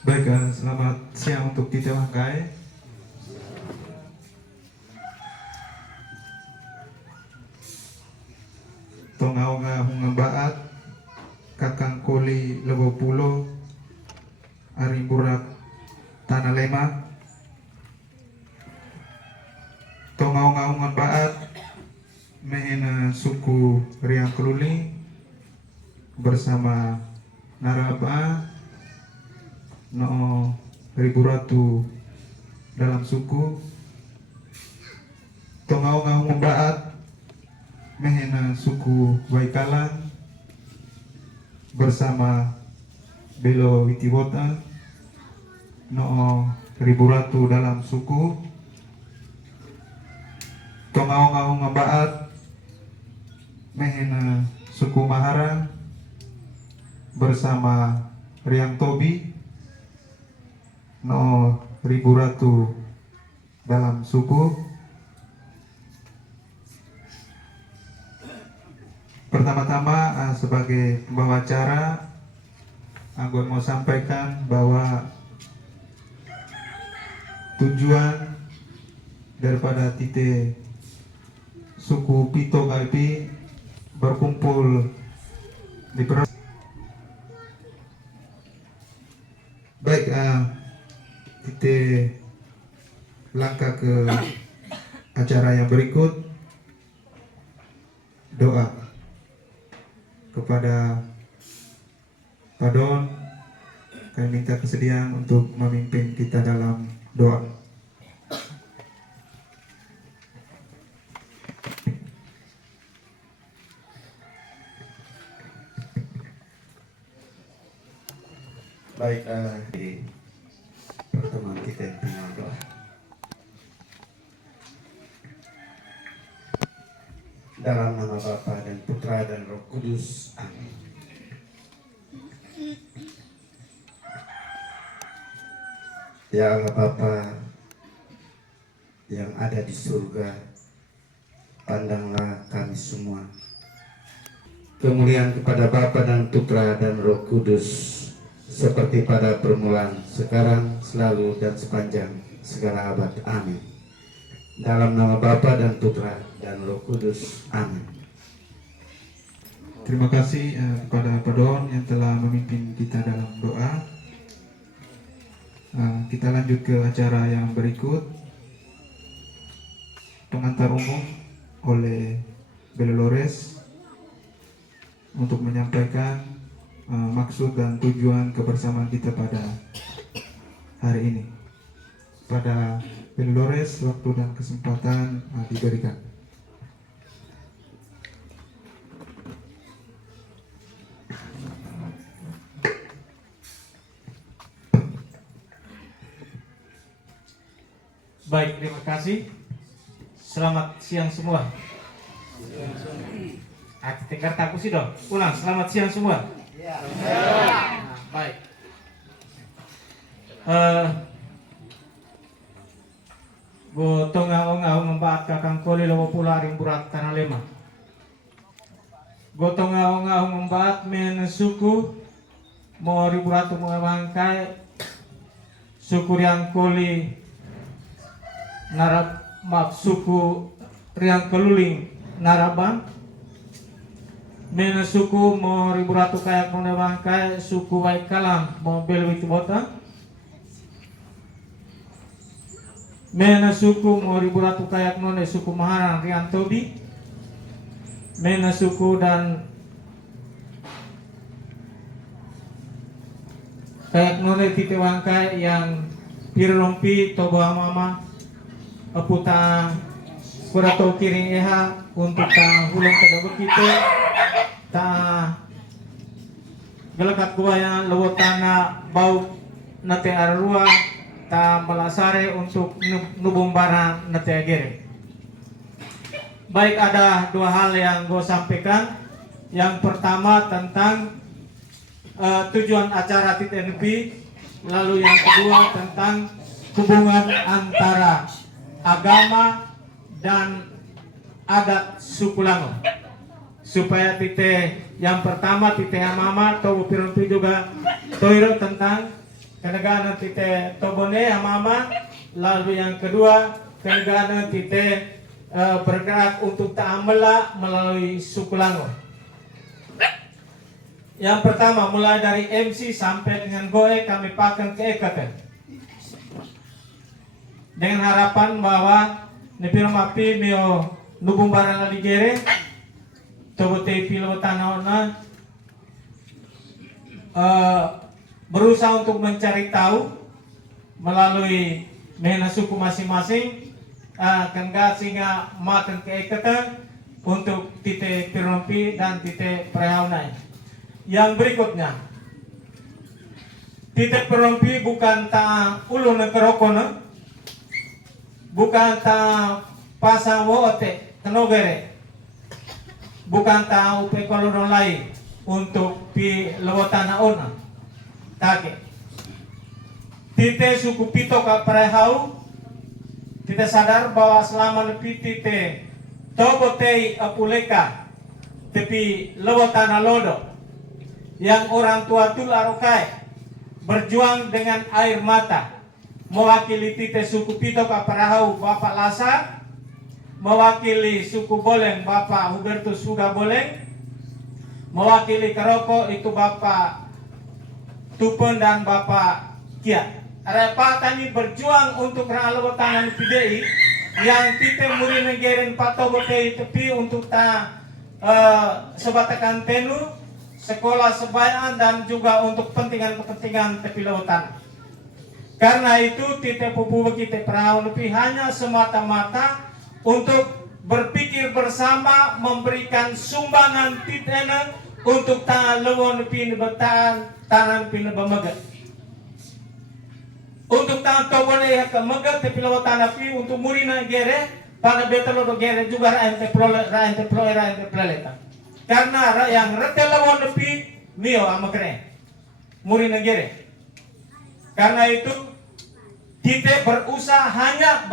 Baik, selamat siang untuk kita Wangkai. Tongau nga baat kakang koli lebo pulo ari burak tanah lema. Tongau nga baat mehena suku Riang Keluli bersama Naraba no ribu ratu dalam suku. Tongau nga baat mehena suku Waikalan bersama Belo Witiwota no ribu ratu dalam suku. Tongau nga baat mehena suku Mahara bersama Riang Tobi no ribu ratu dalam suku. Pertama-tama sebagai pembawa acara, gue mau sampaikan bahwa tujuan daripada titik suku Pito Galpi berkumpul di baik titik langkah ke acara yang berikut. Doa kepada Pak Don, kami minta kesediaan untuk memimpin kita dalam doa. Baik, di pertemuan kita yang final doa. Dalam nama Bapa dan Putra dan Roh Kudus, amin. Ya Allah Bapa yang ada di surga, pandanglah kami semua. Kemuliaan kepada Bapa dan Putra dan Roh Kudus, seperti pada permulaan, sekarang, selalu, dan sepanjang segala abad. Amin. Dalam nama Bapa dan Putra dan Roh Kudus. Amin. Terima kasih kepada Pak Don yang telah memimpin kita dalam doa. Kita lanjut ke acara yang berikut. Pengantar umum oleh Belolores untuk menyampaikan maksud dan tujuan kebersamaan kita pada hari ini. Pada Belolores, waktu dan kesempatan diberikan. Baik, terima kasih. Selamat siang semua. Tinggal taku sih dong. Ulang, selamat siang semua. Baik. Gotong ngau membaat kakang koli lawa pula ring burak tanah lema. Gotong ngau membaat men suku mau ribu ratu mengawangkai suku Riang Koli narab maaf suku Riang Keluling Narabang men suku mau ribu ratu kayak mengawangkai suku Waikalam mau Belwitibota mena suku mau ribu ratu kayak none suku Maharang Riang Tobi mena suku dan kayak none tite wangkai yang pirompi tobo mama aputa kurato kiring eha untuk ta hulang kada begitu ta gelakat buaya lewotana bau nate arua ta malasare untuk nubumbara nategere. Baik, ada dua hal yang gue sampaikan. Yang pertama tentang tujuan acara TTNP, lalu yang kedua tentang hubungan antara agama dan adat suku Lango. Supaya yang pertama mama atau pirumpi juga toiro tentang kenegaraan tite tobone mama. Lalu yang kedua, kenegaraan tite bergerak untuk ta'amela melalui suku Lango. Yang pertama, mulai dari MC sampai dengan Goe kami pakai ke EKT. Dengan harapan bahwa Nepiro Mapi mio nubung barang ligere tobote pilo tanahona berusaha untuk mencari tahu melalui mena suku masing-masing sehingga makan keikatan untuk titik pirompi dan titik perhaunai. Yang berikutnya, titik pirompi bukan ta ulu nekerokona, bukan ta pasang wote tenogere, bukan ta upe kolodon lain untuk pi lewatana ona. Take titik suku pito ka perhau. Kita sadar bahwa selama lebih tite tobotei apuleka tepi lewatana lodo yang orang tua tul arokai berjuang dengan air mata mewakili tite suku Pito Kaparahau Bapak Lasa, mewakili suku Boleng Bapak Hubertus Suga Boleng, mewakili Keroko itu Bapak Tupen dan Bapak Kia. Pak kami berjuang untuk ralo tangan PDI yang tite muri negeren patobotei tepi untuk sebatakan tenu sekolah sebayan dan juga untuk kepentingan tepi lautan. Karena itu tite pupu kita perahu lebih hanya semata-mata untuk berpikir bersama memberikan sumbangan titena untuk tangan lewon pin betan tangan pin bemagat. Untuk tangan tobone ya kemagat tepi lautan api untuk murina gere pada betalo do gere juga rakyat pleleta. Karena yang retelawon lebih mio amakre murina gere. Karena itu tite hanya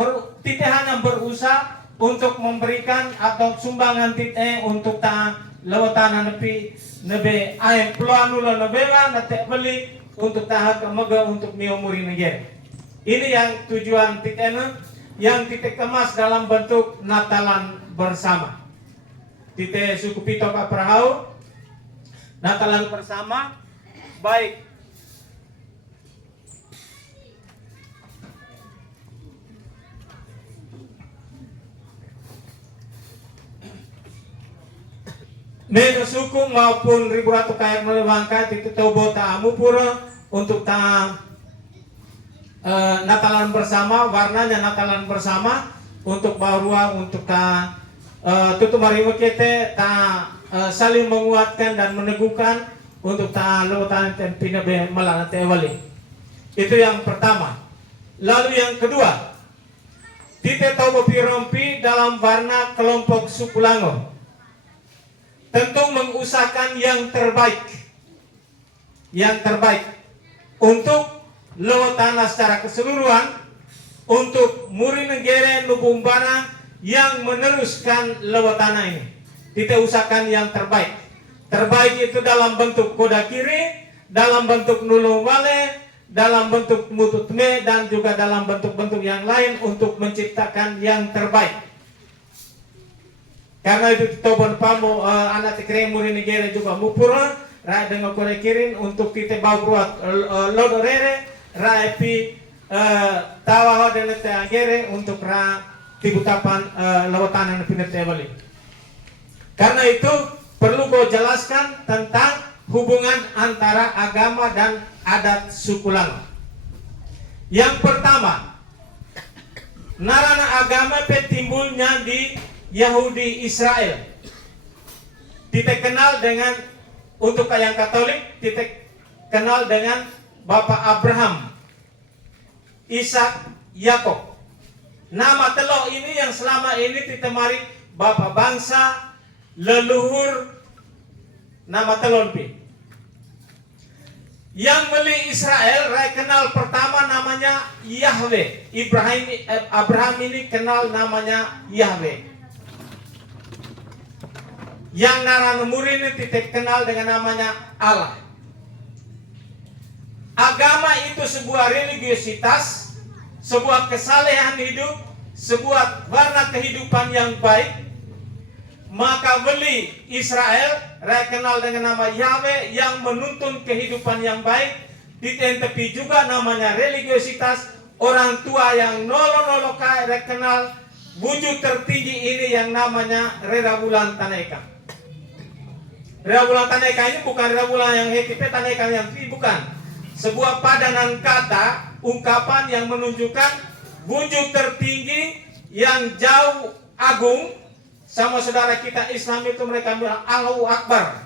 berusaha untuk memberikan atau sumbangan tite untuk ta lewatan nepi nebe air peluanula nebela nate beli untuk tahap kemaga untuk mio murina gere. Ini yang tujuan titena yang tite kemas dalam bentuk Natalan bersama. Tite suku Pito Kaparahau Natalan bersama baik Medo suku maupun ribu ratu kayak melewangka tite tobo tamu pura untuk Natalan bersama, warnanya Natalan bersama untuk bahwa untuk tutup mariwa kita saling menguatkan dan meneguhkan untuk lewatan pinabe malana tewali. Itu yang pertama. Lalu yang kedua, tite tobo pirompi dalam warna kelompok suku Lango tentu mengusahakan yang terbaik untuk lewatana secara keseluruhan untuk muri negara Nubumbana yang meneruskan lewatana ini. Kita usahakan yang terbaik. Terbaik itu dalam bentuk koda kiri, dalam bentuk nulung wale, dalam bentuk mututme dan juga dalam bentuk-bentuk yang lain untuk menciptakan yang terbaik. Karena itu tobon pamu anak tekre muri negara juga mupura, rakyat dengan koda kiri untuk kita bawa buat lodorere. Raipi tawa dan teagere untuk tibutapan lewatan pinete balik. Karena itu perlu kau jelaskan tentang hubungan antara agama dan adat suku Lango. Yang pertama, narana agama timbulnya di Yahudi Israel. Titik kenal dengan untuk yang Katolik, titik kenal dengan Bapak Abraham, Ishak, Yakob. Nama telo ini yang selama ini ditemari Bapak bangsa, leluhur, nama telon pi. Yang meli Israel, rai kenal pertama namanya Yahweh. Abraham ini kenal namanya Yahweh. Yang naran murid ini titik kenal dengan namanya Allah. agama itu sebuah religiositas, sebuah kesalehan hidup, sebuah warna kehidupan yang baik, maka beli Israel, kenal dengan nama Yahweh yang menuntun kehidupan yang baik, ditentepi juga namanya religiositas, orang tua yang nolo-nolo kaya kenal wujud tertinggi ini yang namanya Rera Bulan Taneka. Rera Bulan Taneka ini bukan Rera Bulan yang Hetipe Taneka yang bukan. Sebuah padanan kata, ungkapan yang menunjukkan wujud tertinggi yang jauh agung. Sama saudara kita Islam itu mereka bilang Allahu Akbar.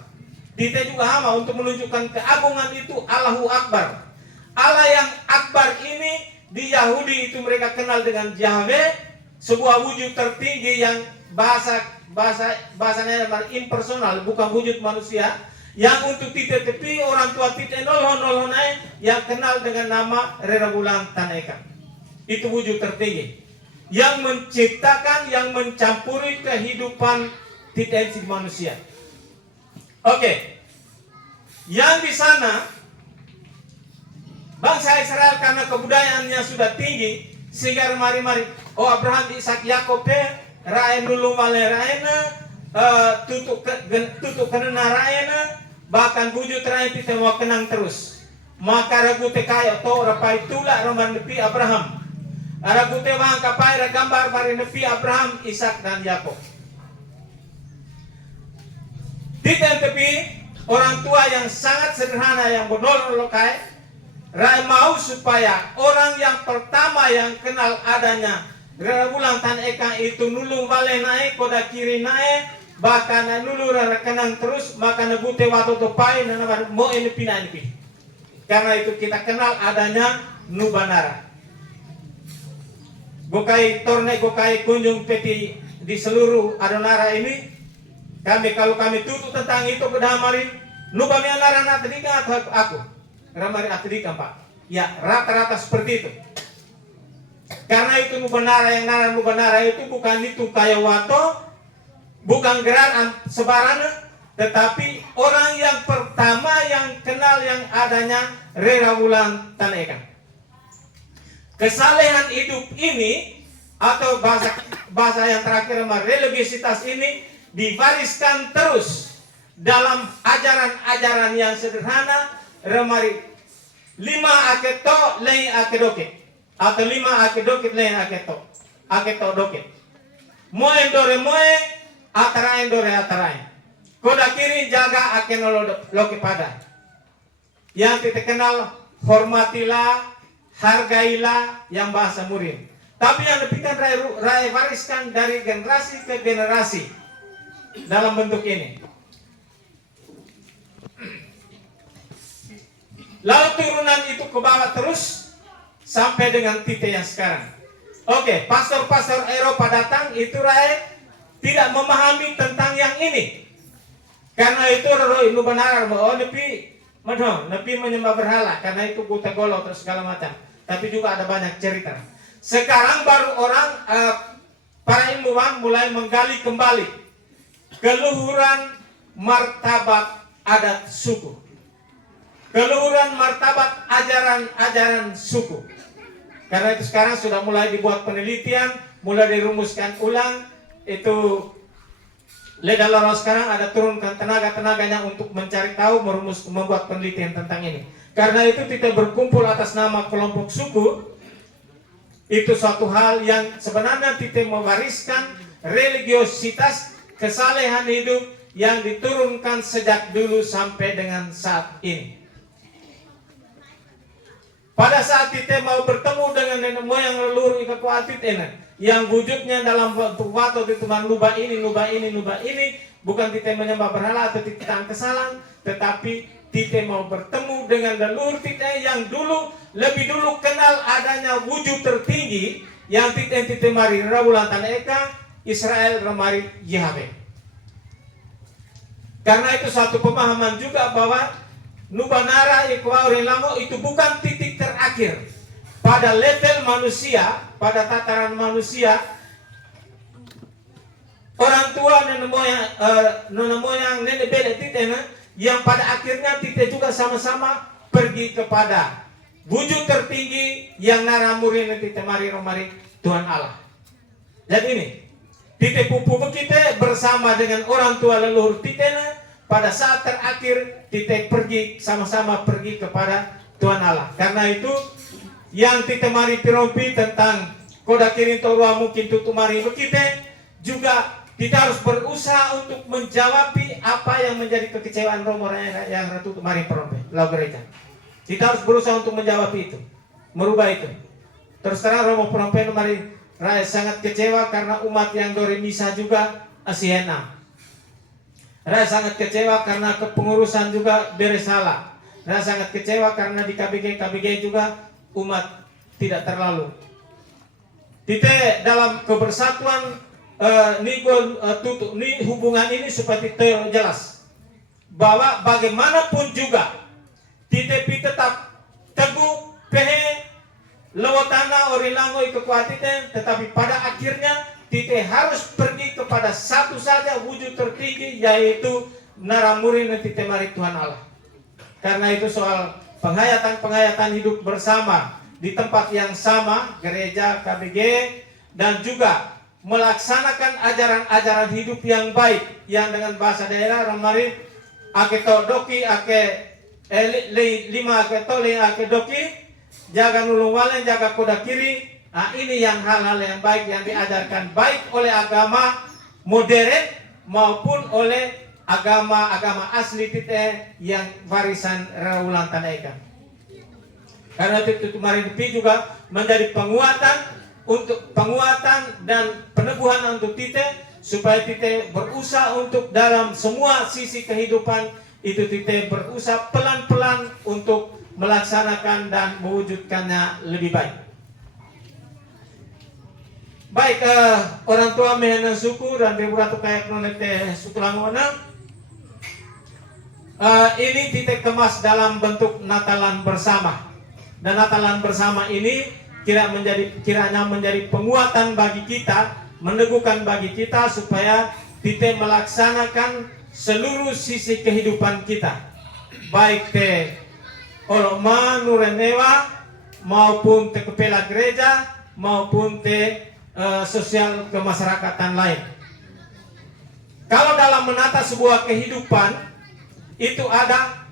Kita juga sama untuk menunjukkan keagungan itu Allahu Akbar. Allah yang Akbar ini di Yahudi itu mereka kenal dengan Yahweh, sebuah wujud tertinggi yang bahasanya impersonal, bukan wujud manusia, yang untuk tidak tepi orang tua tidak noloh yang kenal dengan nama Rera Bulan Taneka. Itu wujud tertinggi yang menciptakan, yang mencampuri kehidupan tidak manusia. Oke. Yang di sana bangsa Israel karena kebudayaannya sudah tinggi sehingga mari-mari Abraham, Ishak, Yakob raen dulu male raena tutuk kenena raena bahkan wujud raen kita mau kenang terus. Maka ragu te kayo to rapai tula roman nepi Abraham. Ragu te wang kapai gambar bari nepi Abraham, Ishak dan Yakob. Tidak tepi orang tua yang sangat sederhana yang benolong kai rai mau supaya orang yang pertama yang kenal adanya Rera Bulan Taneka itu nulung bale naik koda kiri naik bahkan nulu rara kenang terus maka nebute waktu topai nana mau ini pindah ini. Karena itu kita kenal adanya Nubanara. Gokai kunjung peti di seluruh Adonara ini. Kalau kami tutup tentang itu kedamarin, Nuba mianara na tadika atau aku. Ramari atadika Pak. Ya, rata-rata seperti itu. Karena itu Nubanara itu bukan itu kayak wato, bukan geran sebarana, tetapi orang yang pertama yang kenal yang adanya Rera Bulan Taneka. Kesalehan hidup ini atau bahasa yang terakhir religiositas ini diwariskan terus dalam ajaran-ajaran yang sederhana remari 5 aketo lain akedoket atau 5 akedoket lain aketo doket moe dore moe atarain dore atarain koda kiri jaga akenolo loke pada yang kita kenal hormatilah hargailah yang bahasa murim tapi yang demikian rai wariskan dari generasi ke generasi dalam bentuk ini. Lalu turunan itu ke bawah terus sampai dengan titik yang sekarang. Oke, pastor-pastor Eropa datang itu rakyat tidak memahami tentang yang ini. Karena itu Roy Nubanara nepi menyembah berhala karena itu buta golo terus segala macam. Tapi juga ada banyak cerita. Sekarang baru orang para ilmuwan mulai menggali kembali keluhuran martabat adat suku, keluhuran martabat ajaran suku. Karena itu sekarang sudah mulai dibuat penelitian, mulai dirumuskan ulang. Itu Ledalaro sekarang ada turunkan tenaga-tenaganya untuk mencari tahu, membuat penelitian tentang ini. Karena itu kita berkumpul atas nama kelompok suku. Itu suatu hal yang sebenarnya kita mewariskan religiositas, kesalehan hidup yang diturunkan sejak dulu sampai dengan saat ini. Pada saat kita mau bertemu dengan nenek moyang leluhur ika kuatit yang wujudnya dalam waktu itu nuba ini, bukan kita menyembah berhala atau kita kesalahan, tetapi kita mau bertemu dengan leluhur kita yang lebih dulu kenal adanya wujud tertinggi yang kita mari Rera Bulan Taneka Israel remari Yahweh. Karena itu satu pemahaman juga bahwa Nubanara Ikwaurilamo itu bukan titik terakhir pada level manusia, pada tataran manusia. Orang tua nenek moyang nenek beda titena yang pada akhirnya kita juga sama-sama pergi kepada wujud tertinggi yang naramuri nanti temari romari Tuhan Allah. Jadi ini tite pupu kita bersama dengan orang tua leluhur tite pada saat terakhir tite pergi sama-sama pergi kepada Tuhan Allah. Karena itu yang tite mari pirompi tentang koda kiri torua mungkin tutumari kita juga kita harus berusaha untuk menjawabi apa yang menjadi kekecewaan Romo yang Ratu Mari Perompe, Lau Gereja. Kita harus berusaha untuk menjawab itu, merubah itu. Terus terang Romo Perompe Mari Raya sangat kecewa karena umat yang dore misa juga asiena. Raya sangat kecewa karena kepengurusan juga beresalah. Raya sangat kecewa karena di KBG juga umat tidak terlalu. Kita dalam kebersatuan ini hubungan ini supaya kita jelas bahwa bagaimanapun juga TTP tetap teguh pehe lewatana orilango kekuatan, tetapi pada akhirnya kita harus pergi kepada satu saja wujud tertinggi, yaitu naramuri nanti temari Tuhan Allah. Karena itu soal penghayatan hidup bersama di tempat yang sama, gereja, KBG, dan juga melaksanakan ajaran-ajaran hidup yang baik yang dengan bahasa daerah ramari ake todoki ake lima ake toli ake doki jaga nulung walen jaga koda kiri. Nah, ini yang hal-hal yang baik yang diajarkan baik oleh agama modern maupun oleh agama asli tite yang warisan Raulan Tanaikan. Karena itu mari juga menjadi penguatan dan peneguhan untuk kita supaya kita berusaha untuk dalam semua sisi kehidupan itu kita berusaha pelan-pelan untuk melaksanakan dan mewujudkannya lebih baik. Baik, orang tua mehenan suku dan riburatu kayak nonete suku langona. Ini kita kemas dalam bentuk Natalan bersama. Dan Natalan bersama ini kiranya menjadi penguatan bagi kita, meneguhkan bagi kita supaya kita melaksanakan seluruh sisi kehidupan kita, baik te oloma nurenewa maupun te kepala gereja maupun te sosial kemasyarakatan lain. Kalau dalam menata sebuah kehidupan itu ada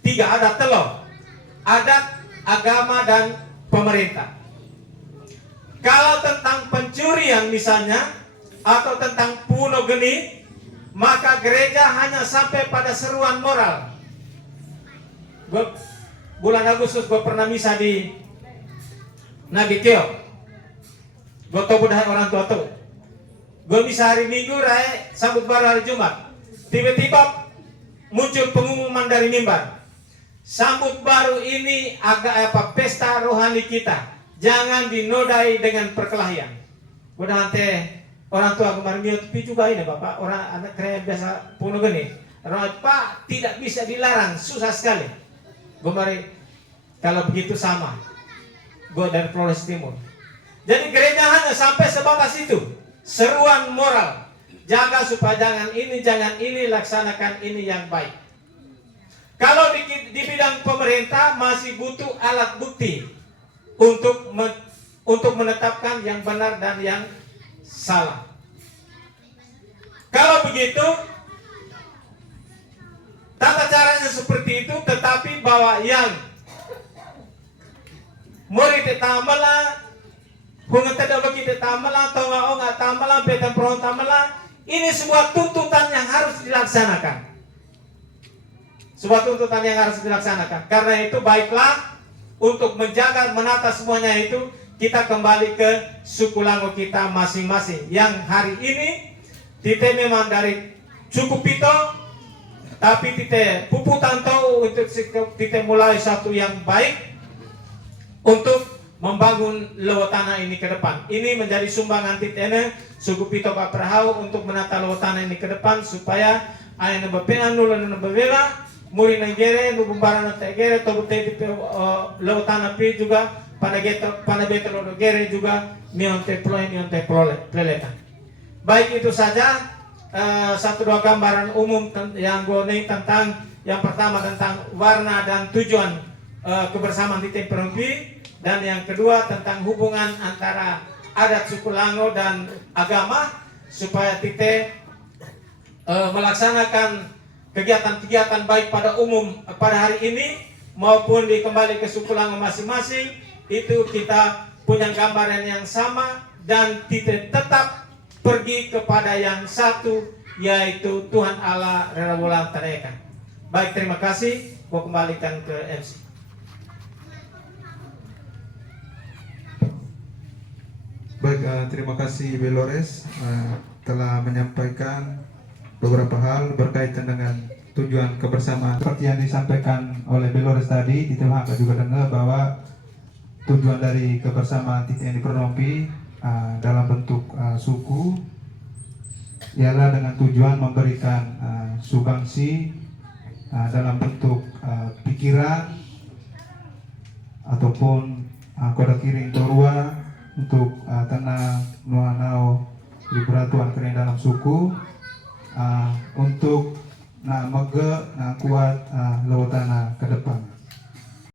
tiga, ada telur, adat, agama, dan pemerintah. Kalau tentang pencurian misalnya atau tentang puno geni, maka gereja hanya sampai pada seruan moral. Bulan Agustus gue pernah misa di Nabi Keo. Gue tahu budaya orang tua tuh. Gue misa hari Minggu, raya sambut baru hari Jumat. Tiba-tiba muncul pengumuman dari mimbar. Sambut baru ini pesta rohani kita. Jangan dinodai dengan perkelahian. Mudah nanti orang tua kemarin tapi juga ini Bapak, orang anak keren biasa puno gini. Pak tidak bisa dilarang, susah sekali. Kemarin kalau begitu sama. Gue dari Flores Timur. Jadi gereja hanya sampai sebatas itu. Seruan moral. Jaga supaya jangan ini, laksanakan ini yang baik. Kalau di bidang pemerintah masih butuh alat bukti untuk menetapkan yang benar dan yang salah. Kalau begitu, tata caranya seperti itu, tetapi bahwa yang murid tamala, hungan tidak begitu tamala, atau nggak tamala, betan peron tamala, ini sebuah tuntutan yang harus dilaksanakan. Sebuah tuntutan yang harus dilaksanakan. Karena itu baiklah untuk menjaga, menata semuanya itu, kita kembali ke suku Lango kita masing-masing. Yang hari ini kita memang dari suku Pito, tapi kita puputan tahu untuk kita mulai satu yang baik untuk membangun Lewotana ini ke depan. Ini menjadi sumbangan titene suku Pito Paprahau untuk menata Lewotana ini ke depan supaya ayah nebepean nulan nebela muri negere nubumbaran negere tobute Lewotana pi juga pada beto negere juga mionte pleleta. Baik, itu saja satu dua gambaran umum yang gue tentang yang pertama tentang warna dan tujuan kebersamaan di Perumpi, dan yang kedua tentang hubungan antara adat suku Lango dan agama, supaya kita melaksanakan kegiatan-kegiatan baik pada umum pada hari ini maupun kembali ke suku Lango masing-masing, itu kita punya gambaran yang sama dan kita tetap pergi kepada yang satu, yaitu Tuhan Allah Rela Wulan Tadayaka. Baik, terima kasih. Mau kembalikan ke MC. Baik, terima kasih Belores telah menyampaikan beberapa hal berkaitan dengan tujuan kebersamaan. Seperti yang disampaikan oleh Belores tadi, kita juga dengar bahwa tujuan dari kebersamaan TTNI Pernompi dalam bentuk suku ialah dengan tujuan memberikan sumbangsi dalam bentuk pikiran ataupun kode kiring torua untuk tanah nuanau di peraturan kering dalam suku untuk mege kuat lewatana ke depan.